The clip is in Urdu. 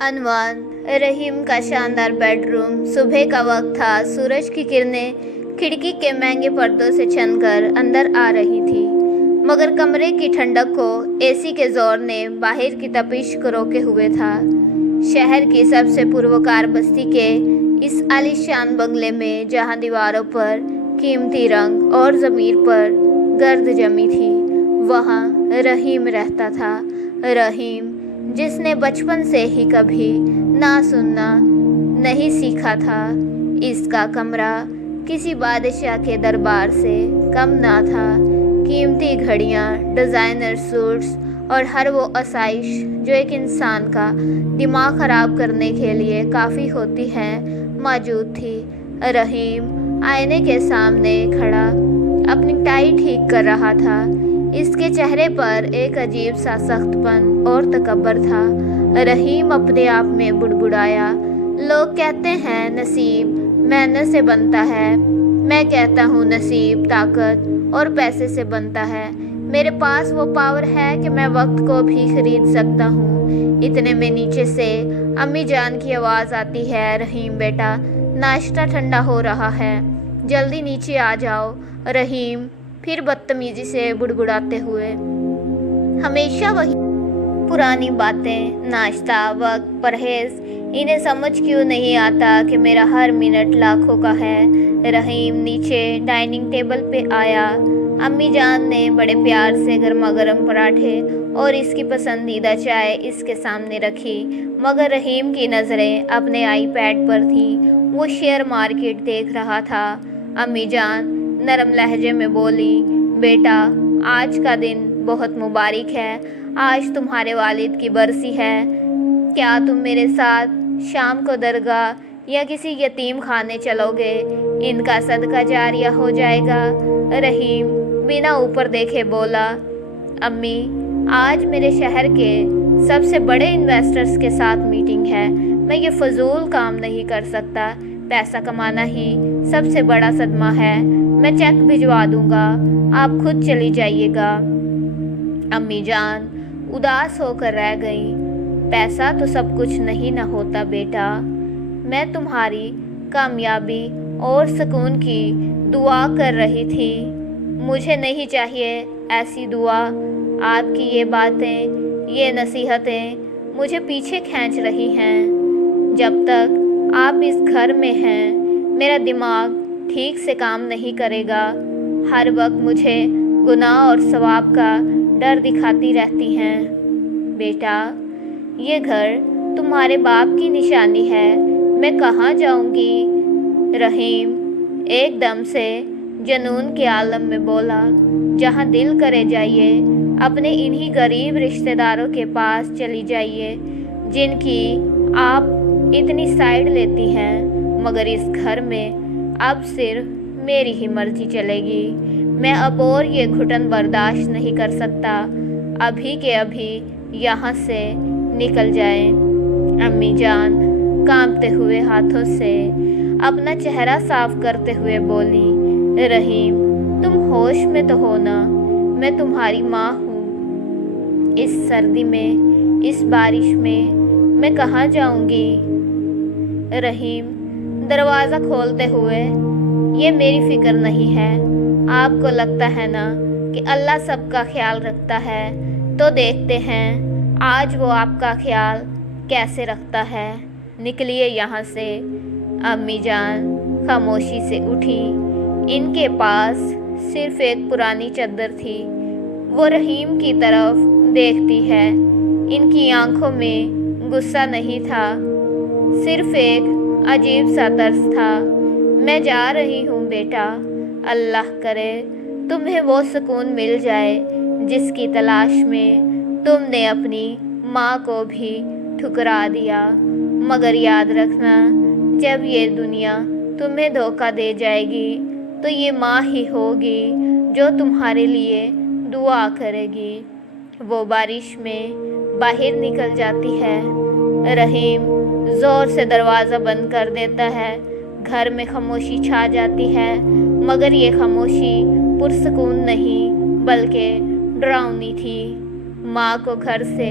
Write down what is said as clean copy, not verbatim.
عنوان: رحیم کا شاندار بیڈ روم۔ صبح کا وقت تھا، سورج کی کرنیں کھڑکی کے مہنگے پردوں سے چھن کر اندر آ رہی تھیں، مگر کمرے کی ٹھنڈک کو اے سی کے زور نے باہر کی تپش کو روکے ہوئے تھا۔ شہر کی سب سے پروکار بستی کے اس عالیشان بنگلے میں جہاں دیواروں پر قیمتی رنگ اور ضمیر پر گرد جمی تھی، وہاں رحیم رہتا تھا۔ رحیم جس نے بچپن سے ہی کبھی نہ سننا نہیں سیکھا تھا۔ اس کا کمرہ کسی بادشاہ کے دربار سے کم نہ تھا۔ قیمتی گھڑیاں، ڈیزائنر سوٹس اور ہر وہ آسائش جو ایک انسان کا دماغ خراب کرنے کے لیے کافی ہوتی ہے، موجود تھی۔ رحیم آئینے کے سامنے کھڑا اپنی ٹائی ٹھیک کر رہا تھا۔ اس کے چہرے پر ایک عجیب سا سخت پن اور تکبر تھا۔ رحیم اپنے آپ میں بڑبڑایا، لوگ کہتے ہیں نصیب محنت سے بنتا ہے، میں کہتا ہوں نصیب طاقت اور پیسے سے بنتا ہے۔ میرے پاس وہ پاور ہے کہ میں وقت کو بھی خرید سکتا ہوں۔ اتنے میں نیچے سے امی جان کی آواز آتی ہے، رحیم بیٹا، ناشتہ ٹھنڈا ہو رہا ہے، جلدی نیچے آ جاؤ۔ رحیم پھر بدتمیزی سے بڑبڑاتے ہوئے، ہمیشہ وہی پرانی باتیں، ناشتہ، وقت، پرہیز، انہیں سمجھ کیوں نہیں آتا کہ میرا ہر منٹ لاکھوں کا ہے۔ رحیم نیچے ڈائننگ ٹیبل پہ آیا۔ امی جان نے بڑے پیار سے گرما گرم پراٹھے اور اس کی پسندیدہ چائے اس کے سامنے رکھی، مگر رحیم کی نظریں اپنے آئی پیڈ پر تھیں۔ وہ شیئر مارکیٹ دیکھ رہا تھا۔ امی جان نرم لہجے میں بولی، بیٹا آج کا دن بہت مبارک ہے، آج تمہارے والد کی برسی ہے، کیا تم میرے ساتھ شام کو درگاہ یا کسی یتیم خانے چلو گے؟ ان کا صدقہ جاریہ ہو جائے گا۔ رحیم بنا اوپر دیکھے بولا، امی آج میرے شہر کے سب سے بڑے انویسٹرز کے ساتھ میٹنگ ہے، میں یہ فضول کام نہیں کر سکتا، پیسہ کمانا ہی سب سے بڑا صدمہ ہے، میں چیک بھجوا دوں گا، آپ خود چلی جائیے گا۔ امی جان اداس ہو کر رہ گئیں۔ پیسہ تو سب کچھ نہیں نہ ہوتا بیٹا، میں تمہاری کامیابی اور سکون کی دعا کر رہی تھی، مجھے نہیں چاہیے ایسی دعا۔ آپ کی یہ باتیں، یہ نصیحتیں مجھے پیچھے کھینچ رہی ہیں۔ جب تک آپ اس گھر میں ہیں میرا دماغ ٹھیک سے کام نہیں کرے گا، ہر وقت مجھے گناہ اور ثواب کا ڈر دکھاتی رہتی ہیں۔ بیٹا یہ گھر تمہارے باپ کی نشانی ہے، میں کہاں جاؤں گی؟ رحیم ایک دم سے جنون کے عالم میں بولا، جہاں دل کرے جائیے، اپنے انہی غریب رشتہ داروں کے پاس چلی جائیے جن کی آپ اتنی سائیڈ لیتی ہیں، مگر اس گھر میں اب صرف میری ہی مرضی چلے گی، میں اب اور یہ گھٹن برداشت نہیں کر سکتا، ابھی کے ابھی یہاں سے نکل جائیں۔ امی جان کانپتے ہوئے ہاتھوں سے اپنا چہرہ صاف کرتے ہوئے بولی، رحیم تم ہوش میں تو ہو نا، میں تمہاری ماں ہوں، اس سردی میں، اس بارش میں کہاں جاؤں گی؟ رحیم دروازہ کھولتے ہوئے، یہ میری فکر نہیں ہے، آپ کو لگتا ہے نا کہ اللہ سب کا خیال رکھتا ہے، تو دیکھتے ہیں آج وہ آپ کا خیال کیسے رکھتا ہے، نکلیے یہاں سے۔ امی جان خاموشی سے اٹھی، ان کے پاس صرف ایک پرانی چادر تھی۔ وہ رحیم کی طرف دیکھتی ہے، ان کی آنکھوں میں غصہ نہیں تھا، صرف ایک عجیب سا ترس تھا۔ میں جا رہی ہوں بیٹا، اللہ کرے تمہیں وہ سکون مل جائے جس کی تلاش میں تم نے اپنی ماں کو بھی ٹھکرا دیا، مگر یاد رکھنا جب یہ دنیا تمہیں دھوکہ دے جائے گی تو یہ ماں ہی ہوگی جو تمہارے لیے دعا کرے گی۔ وہ بارش میں باہر نکل جاتی ہے۔ رحیم زور سے دروازہ بند کر دیتا ہے۔ گھر میں خاموشی چھا جاتی ہے، مگر یہ خاموشی پرسکون نہیں بلکہ ڈراؤنی تھی۔ ماں کو گھر سے